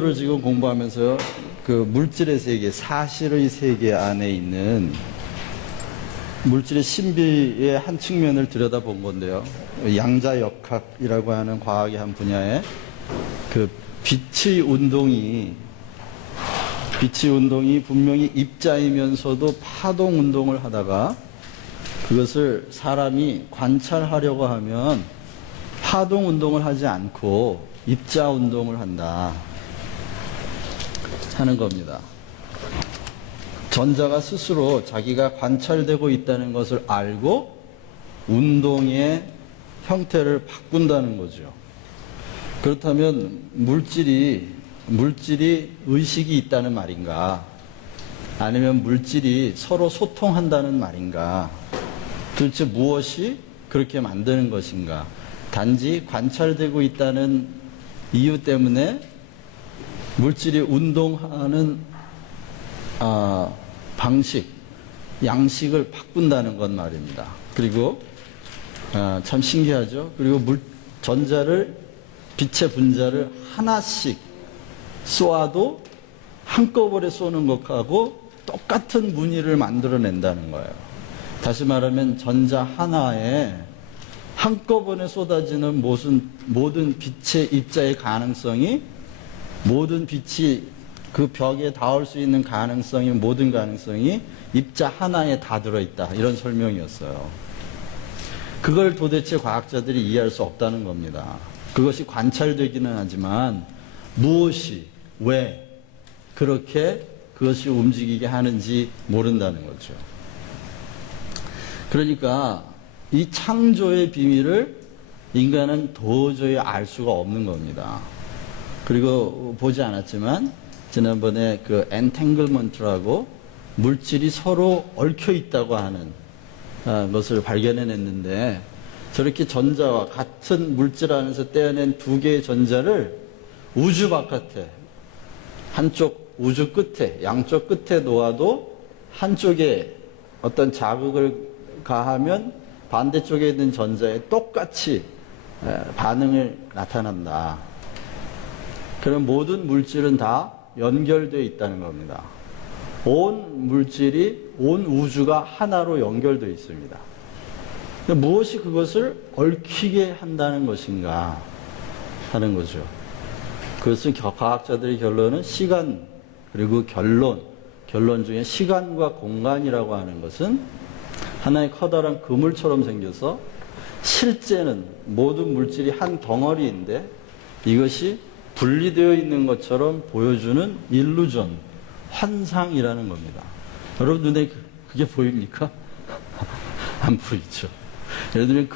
를 지금 공부하면서 그 물질의 세계, 사실의 세계 안에 있는 물질의 신비의 한 측면을 들여다본 건데요. 양자역학이라고 하는 과학의 한 분야에 그 빛의 운동이 분명히 입자이면서도 파동 운동을 하다가 그것을 사람이 관찰하려고 하면 파동 운동을 하지 않고 입자 운동을 한다 하는 겁니다. 전자가 스스로 자기가 관찰되고 있다는 것을 알고 운동의 형태를 바꾼다는 거죠. 그렇다면 물질이 의식이 있다는 말인가? 아니면 물질이 서로 소통한다는 말인가? 도대체 무엇이 그렇게 만드는 것인가? 단지 관찰되고 있다는 이유 때문에 물질이 운동하는 방식, 양식을 바꾼다는 것 말입니다. 그리고 참 신기하죠. 그리고 빛의 분자를 하나씩 쏘아도 한꺼번에 쏘는 것하고 똑같은 무늬를 만들어낸다는 거예요. 다시 말하면 전자 하나에 한꺼번에 쏟아지는 모든 빛의 입자의 가능성이, 모든 빛이 그 벽에 닿을 수 있는 모든 가능성이 입자 하나에 다 들어있다. 이런 설명이었어요. 그걸 도대체 과학자들이 이해할 수 없다는 겁니다. 그것이 관찰되기는 하지만 무엇이, 왜 그렇게 그것이 움직이게 하는지 모른다는 거죠. 그러니까 이 창조의 비밀을 인간은 도저히 알 수가 없는 겁니다. 그리고 보지 않았지만 지난번에 그 엔탱글먼트라고 물질이 서로 얽혀 있다고 하는 것을 발견해냈는데, 저렇게 전자와 같은 물질 안에서 떼어낸 두 개의 전자를 우주 바깥에, 한쪽 우주 끝에, 양쪽 끝에 놓아도 한쪽에 어떤 자극을 가하면 반대쪽에 있는 전자에 똑같이 반응을 나타난다. 그럼 모든 물질은 다 연결되어 있다는 겁니다. 온 우주가 하나로 연결되어 있습니다. 무엇이 그것을 얽히게 한다는 것인가 하는 거죠. 그것은 과학자들의 결론은 시간, 그리고 결론 중에 시간과 공간이라고 하는 것은 하나의 커다란 그물처럼 생겨서 실제는 모든 물질이 한 덩어리인데 이것이 분리되어 있는 것처럼 보여주는 일루전, 환상이라는 겁니다. 여러분 눈에 그게 보입니까? 안 보이죠. 예를 들면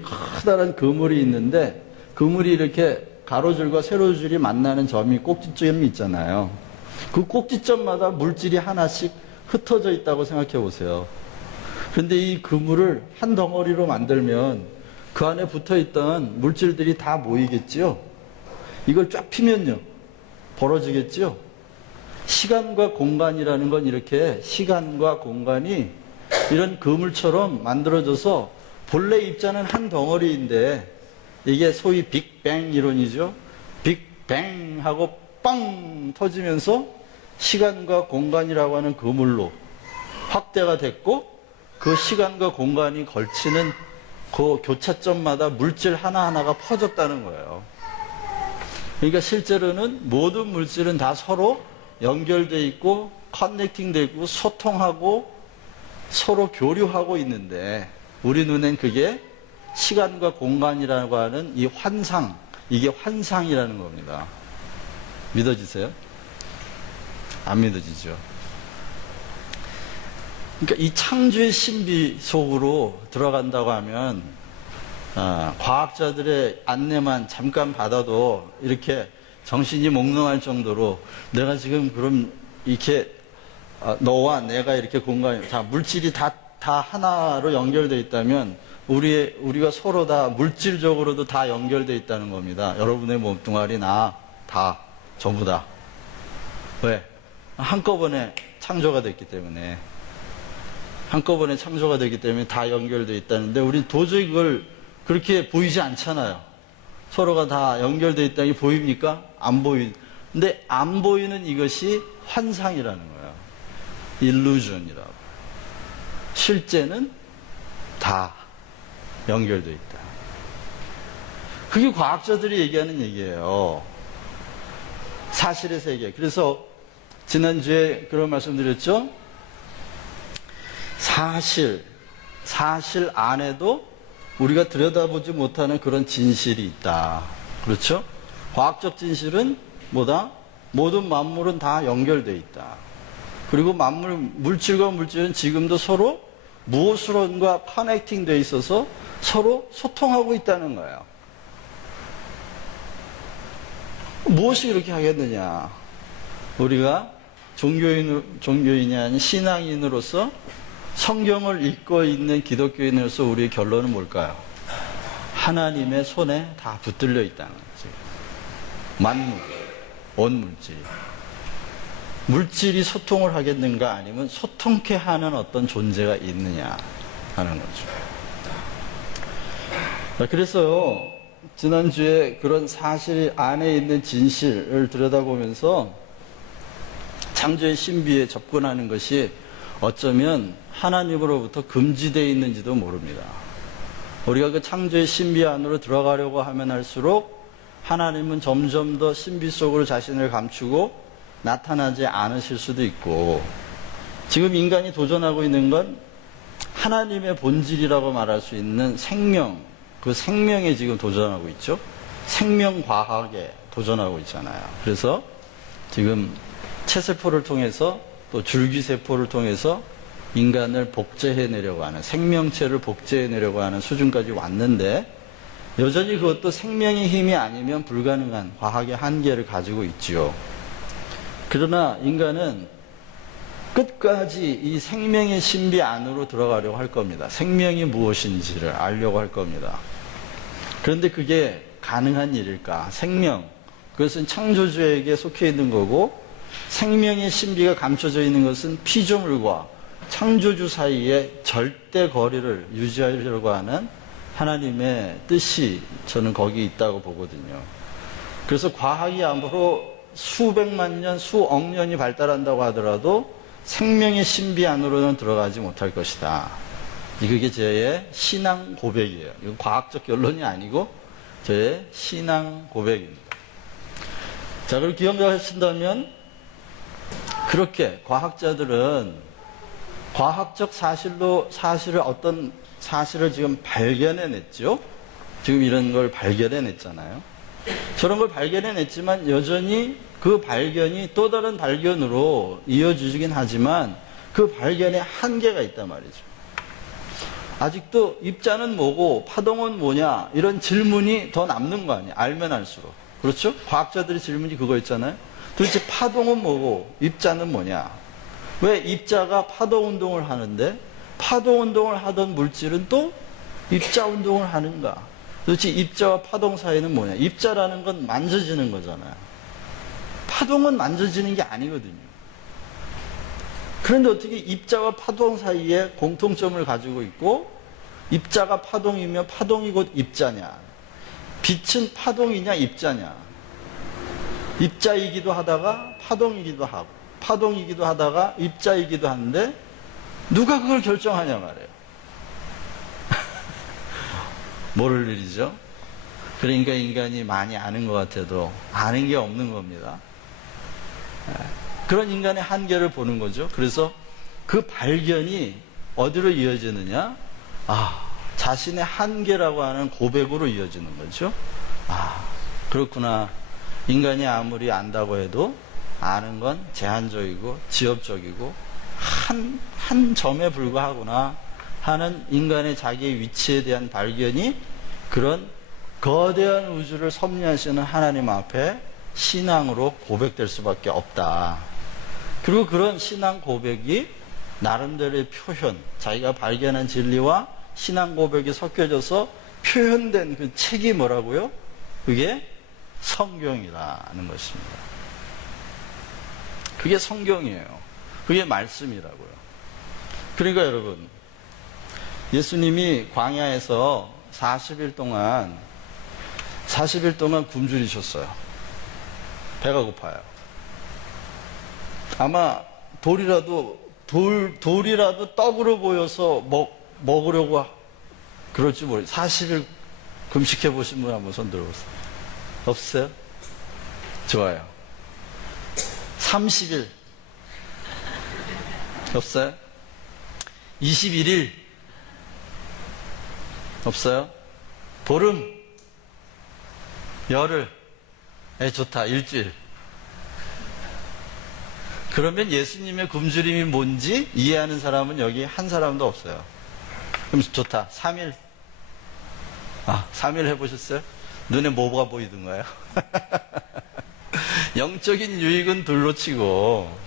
커다란 그물이 있는데 그물이 이렇게 가로줄과 세로줄이 만나는 꼭지점이 있잖아요. 그 꼭지점마다 물질이 하나씩 흩어져 있다고 생각해 보세요. 그런데 이 그물을 한 덩어리로 만들면 그 안에 붙어있던 물질들이 다 모이겠지요. 이걸 쫙 피면요, 벌어지겠죠. 시간과 공간이라는 건 이렇게 시간과 공간이 이런 그물처럼 만들어져서 본래 입자는 한 덩어리인데 이게 소위 빅뱅 이론이죠. 빅뱅 하고 빵 터지면서 시간과 공간이라고 하는 그물로 확대가 됐고, 그 시간과 공간이 걸치는 그 교차점마다 물질 하나하나가 퍼졌다는 거예요. 그러니까 실제로는 모든 물질은 다 서로 연결되어 있고 커넥팅되어 있고 소통하고 서로 교류하고 있는데 우리 눈엔 그게 시간과 공간이라고 하는 이 환상, 이게 환상이라는 겁니다. 믿어지세요? 안 믿어지죠? 그러니까 이 창조의 신비 속으로 들어간다고 하면 과학자들의 안내만 잠깐 받아도 이렇게 정신이 몽롱할 정도로 내가 지금 그럼 이렇게 너와 내가 이렇게 물질이 다 하나로 연결되어 있다면 우리가 서로 다 물질적으로도 다 연결되어 있다는 겁니다. 여러분의 몸뚱아리, 나, 다, 전부 다. 왜? 한꺼번에 창조가 됐기 때문에. 다 연결되어 있다는데 우리 도저히 그걸 그렇게 보이지 않잖아요. 서로가 다 연결되어 있다는 게 보입니까? 근데 안 보이는 이것이 환상이라는 거예요. 일루전이라고. 실제는 다 연결되어 있다. 그게 과학자들이 얘기하는 얘기예요. 사실의 세계. 그래서 지난주에 그런 말씀 드렸죠? 사실 안에도 우리가 들여다보지 못하는 그런 진실이 있다. 그렇죠? 과학적 진실은 뭐다? 모든 만물은 다 연결되어 있다. 그리고 물질과 물질은 지금도 서로 무엇으론가 커넥팅 되어 있어서 서로 소통하고 있다는 거예요. 무엇이 그렇게 하겠느냐? 우리가 종교인이 아닌 신앙인으로서 성경을 읽고 있는 기독교인으로서 우리의 결론은 뭘까요? 하나님의 손에 다 붙들려 있다는 거지. 만물, 온 물질. 물질이 소통을 하겠는가 아니면 소통케 하는 어떤 존재가 있느냐 하는 거죠. 그래서요, 지난주에 그런 사실 안에 있는 진실을 들여다보면서 창조의 신비에 접근하는 것이 어쩌면 하나님으로부터 금지되어 있는지도 모릅니다. 우리가 그 창조의 신비 안으로 들어가려고 하면 할수록 하나님은 점점 더 신비 속으로 자신을 감추고 나타나지 않으실 수도 있고, 지금 인간이 도전하고 있는 건 하나님의 본질이라고 말할 수 있는 생명, 그 생명에 지금 도전하고 있죠. 생명과학에 도전하고 있잖아요. 그래서 지금 체세포를 통해서 또 줄기세포를 통해서 인간을 복제해내려고 하는, 생명체를 복제해내려고 하는 수준까지 왔는데, 여전히 그것도 생명의 힘이 아니면 불가능한 과학의 한계를 가지고 있지요. 그러나 인간은 끝까지 이 생명의 신비 안으로 들어가려고 할 겁니다. 생명이 무엇인지를 알려고 할 겁니다. 그런데 그게 가능한 일일까? 생명, 그것은 창조주에게 속해 있는 거고, 생명의 신비가 감춰져 있는 것은 피조물과 창조주 사이에 절대 거리를 유지하려고 하는 하나님의 뜻이 저는 거기 있다고 보거든요. 그래서 과학이 아무로 수백만 년, 수억 년이 발달한다고 하더라도 생명의 신비 안으로는 들어가지 못할 것이다. 이게 저의 신앙 고백이에요. 이건 과학적 결론이 아니고 저의 신앙 고백입니다. 자, 그리고 기억하신다면 그렇게 과학자들은 과학적 사실을 어떤 사실을 지금 발견해냈죠. 지금 이런 걸 발견해냈잖아요. 저런 걸 발견해냈지만 여전히 그 발견이 또 다른 발견으로 이어지긴 하지만 그 발견에 한계가 있단 말이죠. 아직도 입자는 뭐고 파동은 뭐냐 이런 질문이 더 남는 거 아니에요. 알면 알수록. 그렇죠? 과학자들의 질문이 그거였잖아요. 도대체 파동은 뭐고 입자는 뭐냐? 왜 입자가 파동 운동을 하는데 파동 운동을 하던 물질은 또 입자 운동을 하는가? 도대체 입자와 파동 사이는 뭐냐? 입자라는 건 만져지는 거잖아요. 파동은 만져지는 게 아니거든요. 그런데 어떻게 입자와 파동 사이에 공통점을 가지고 있고 입자가 파동이면 파동이 곧 입자냐? 빛은 파동이냐 입자냐? 입자이기도 하다가 파동이기도 하고 파동이기도 하다가 입자이기도 한데 누가 그걸 결정하냐 말이에요. 모를 일이죠. 그러니까 인간이 많이 아는 것 같아도 아는 게 없는 겁니다. 그런 인간의 한계를 보는 거죠. 그래서 그 발견이 어디로 이어지느냐? 자신의 한계라고 하는 고백으로 이어지는 거죠. 그렇구나. 인간이 아무리 안다고 해도 아는 건 제한적이고 지엽적이고 한 점에 불과하구나 하는 인간의 자기의 위치에 대한 발견이 그런 거대한 우주를 섭리하시는 하나님 앞에 신앙으로 고백될 수밖에 없다. 그리고 그런 신앙 고백이 나름대로의 표현, 자기가 발견한 진리와 신앙 고백이 섞여져서 표현된 그 책이 뭐라고요? 그게 성경이라는 것입니다. 그게 성경이에요. 그게 말씀이라고요. 그러니까 여러분, 예수님이 광야에서 40일 동안 굶주리셨어요. 배가 고파요. 아마 돌이라도 떡으로 보여서 먹으려고 그럴지 모르겠어요. 40일 금식해 보신 분 한번 손 들어보세요. 없어요? 좋아요. 30일 없어요? 21일 없어요? 보름, 열흘, 좋다, 일주일. 그러면 예수님의 굶주림이 뭔지 이해하는 사람은 여기 한 사람도 없어요. 그럼 좋다, 3일. 3일 해보셨어요? 눈에 뭐가 보이던가요? 영적인 유익은 둘러치고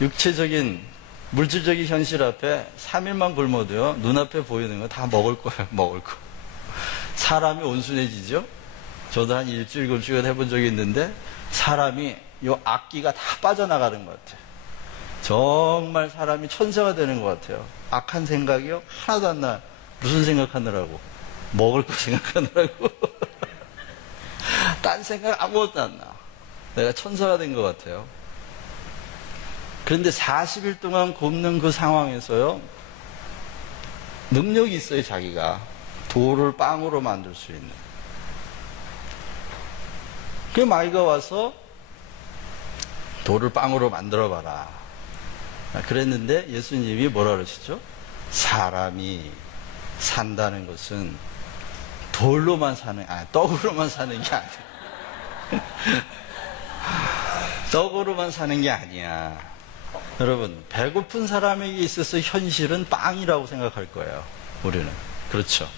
육체적인 물질적인 현실 앞에 3일만 굶어도요, 눈앞에 보이는 거 다 먹을 거예요. 먹을 거. 사람이 온순해지죠? 저도 한 일주일 금식을 해본 적이 있는데 사람이 요 악기가 다 빠져나가는 것 같아요. 정말 사람이 천사가 되는 것 같아요. 악한 생각이요? 하나도 안 나요. 무슨 생각하느라고? 먹을 거 생각하느라고. 딴 생각 아무것도 안 나. 내가 천사가 된 것 같아요. 그런데 40일 동안 굶는 그 상황에서요, 능력이 있어요. 자기가 돌을 빵으로 만들 수 있는. 그 마귀가 와서 돌을 빵으로 만들어봐라 그랬는데 예수님이 뭐라 그러시죠? 사람이 산다는 것은 떡으로만 사는 게 아니야. 떡으로만 사는 게 아니야. 여러분, 배고픈 사람에게 있어서 현실은 빵이라고 생각할 거예요. 우리는. 그렇죠.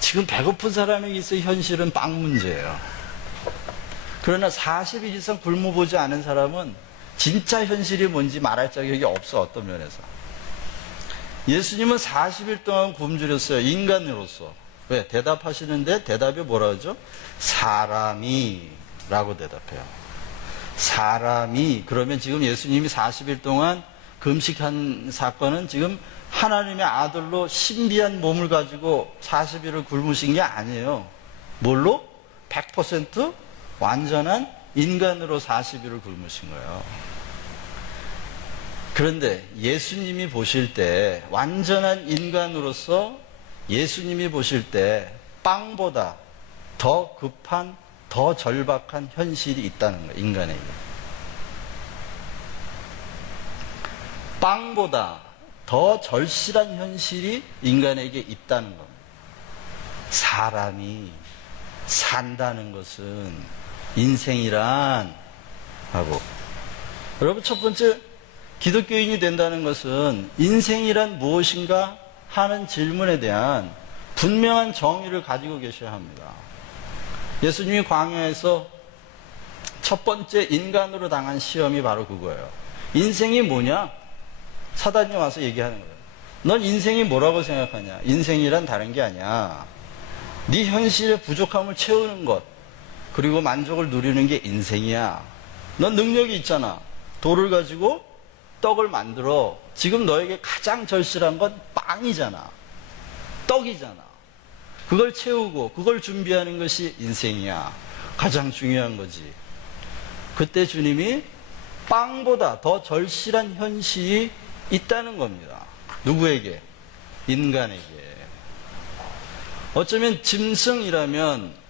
지금 배고픈 사람에게 있어서 현실은 빵 문제예요. 그러나 40일 이상 굶어보지 않은 사람은 진짜 현실이 뭔지 말할 자격이 없어. 어떤 면에서. 예수님은 40일 동안 굶주렸어요. 인간으로서. 왜? 대답하시는데 대답이 뭐라 하죠? 사람이 라고 대답해요. 사람이. 그러면 지금 예수님이 40일 동안 금식한 사건은 지금 하나님의 아들로 신비한 몸을 가지고 40일을 굶으신 게 아니에요. 뭘로? 100% 완전한 인간으로 40일을 굶으신 거예요. 그런데 예수님이 보실 때, 완전한 인간으로서 예수님이 보실 때 빵보다 더 급한, 더 절박한 현실이 있다는 거예요. 인간에게. 빵보다 더 절실한 현실이 인간에게 있다는 겁니다. 사람이 산다는 것은 인생이란 하고, 여러분, 첫 번째 기독교인이 된다는 것은 인생이란 무엇인가 하는 질문에 대한 분명한 정의를 가지고 계셔야 합니다. 예수님이 광야에서 첫 번째 인간으로 당한 시험이 바로 그거예요. 인생이 뭐냐? 사단이 와서 얘기하는 거예요. 넌 인생이 뭐라고 생각하냐? 인생이란 다른 게 아니야. 네 현실의 부족함을 채우는 것, 그리고 만족을 누리는 게 인생이야. 넌 능력이 있잖아. 돌을 가지고 떡을 만들어. 지금 너에게 가장 절실한 건 빵이잖아. 떡이잖아. 그걸 채우고 그걸 준비하는 것이 인생이야. 가장 중요한 거지. 그때 주님이 빵보다 더 절실한 현실이 있다는 겁니다. 누구에게? 인간에게. 어쩌면 짐승이라면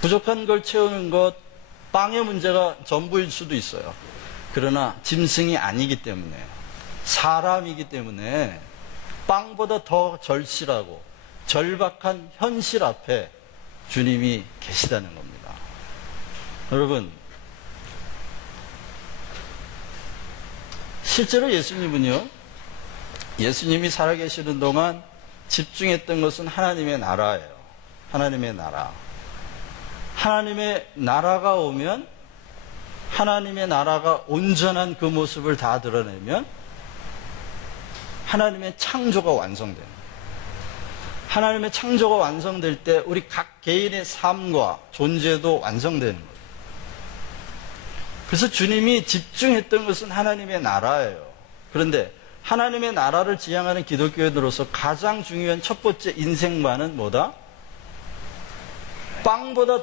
부족한 걸 채우는 것, 빵의 문제가 전부일 수도 있어요. 그러나 짐승이 아니기 때문에, 사람이기 때문에 빵보다 더 절실하고 절박한 현실 앞에 주님이 계시다는 겁니다. 여러분, 실제로 예수님은요, 예수님이 살아계시는 동안 집중했던 것은 하나님의 나라예요. 하나님의 나라. 하나님의 나라가 오면, 하나님의 나라가 온전한 그 모습을 다 드러내면 하나님의 창조가 완성돼요. 하나님의 창조가 완성될 때 우리 각 개인의 삶과 존재도 완성되는 거예요. 그래서 주님이 집중했던 것은 하나님의 나라예요. 그런데 하나님의 나라를 지향하는 기독교인으로서 가장 중요한 첫 번째 인생관은 뭐다? 빵보다 더